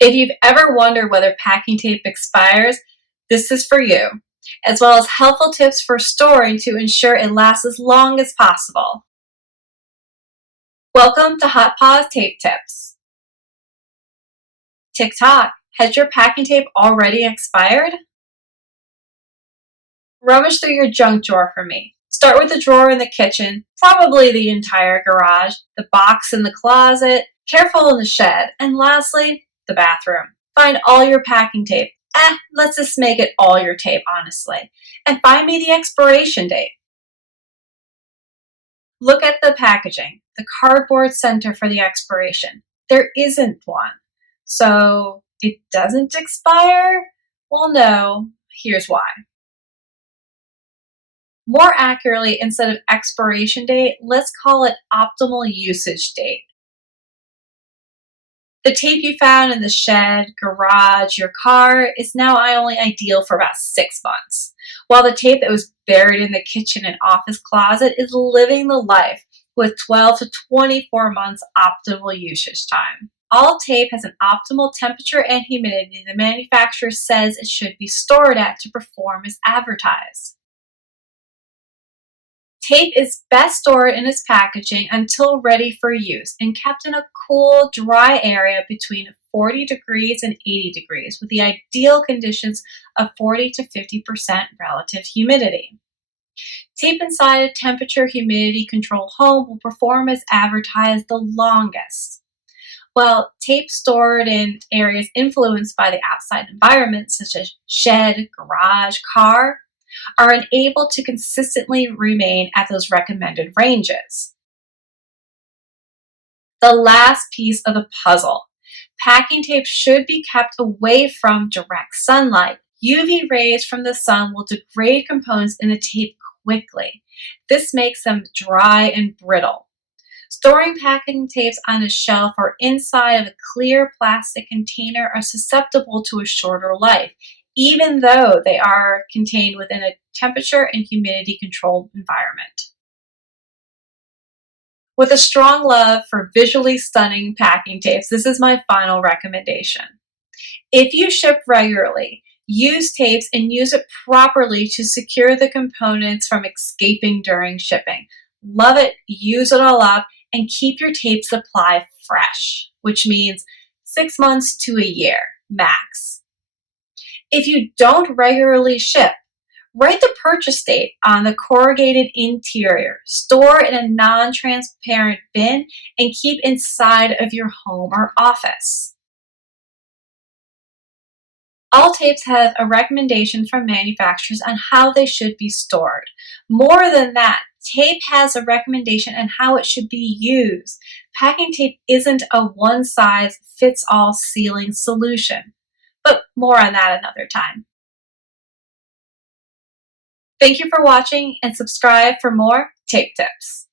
If you've ever wondered whether packing tape expires, this is for you, as well as helpful tips for storing to ensure it lasts as long as possible. Welcome to Hot Pawz Tape Tips. Tick-tock, has your packing tape already expired? Rummage through your junk drawer for me. Start with the drawer in the kitchen, probably the entire garage, the box in the closet, careful in the shed, and lastly, the bathroom. Find all your packing tape. Let's just make it all your tape, honestly. And find me the expiration date. Look at the packaging, the cardboard center for the expiration. There isn't one. So it doesn't expire? Well, no. Here's why. More accurately, instead of expiration date, let's call it optimal usage date. The tape you found in the shed, garage, your car is now only ideal for about 6 months, while the tape that was buried in the kitchen and office closet is living the life with 12 to 24 months optimal usage time. All tape has an optimal temperature and humidity the manufacturer says it should be stored at to perform as advertised. Tape is best stored in its packaging until ready for use and kept in a cool, dry area between 40 degrees and 80 degrees with the ideal conditions of 40 to 50% relative humidity. Tape inside a temperature humidity control home will perform as advertised the longest. While tape stored in areas influenced by the outside environment, such as shed, garage, car, are unable to consistently remain at those recommended ranges. The last piece of the puzzle. Packing tape should be kept away from direct sunlight. UV rays from the sun will degrade components in the tape quickly. This makes them dry and brittle. Storing packing tapes on a shelf or inside of a clear plastic container are susceptible to a shorter life, even though they are contained within a temperature and humidity controlled environment. With a strong love for visually stunning packing tapes, this is my final recommendation. If you ship regularly, use tapes and use it properly to secure the components from escaping during shipping. Love it, use it all up, and keep your tape supply fresh, which means 6 months to a year, max. If you don't regularly ship, write the purchase date on the corrugated interior, store in a non-transparent bin, and keep inside of your home or office. All tapes have a recommendation from manufacturers on how they should be stored. More than that, tape has a recommendation on how it should be used. Packing tape isn't a one-size-fits-all sealing solution. But more on that another time. Thank you for watching and subscribe for more tape tips.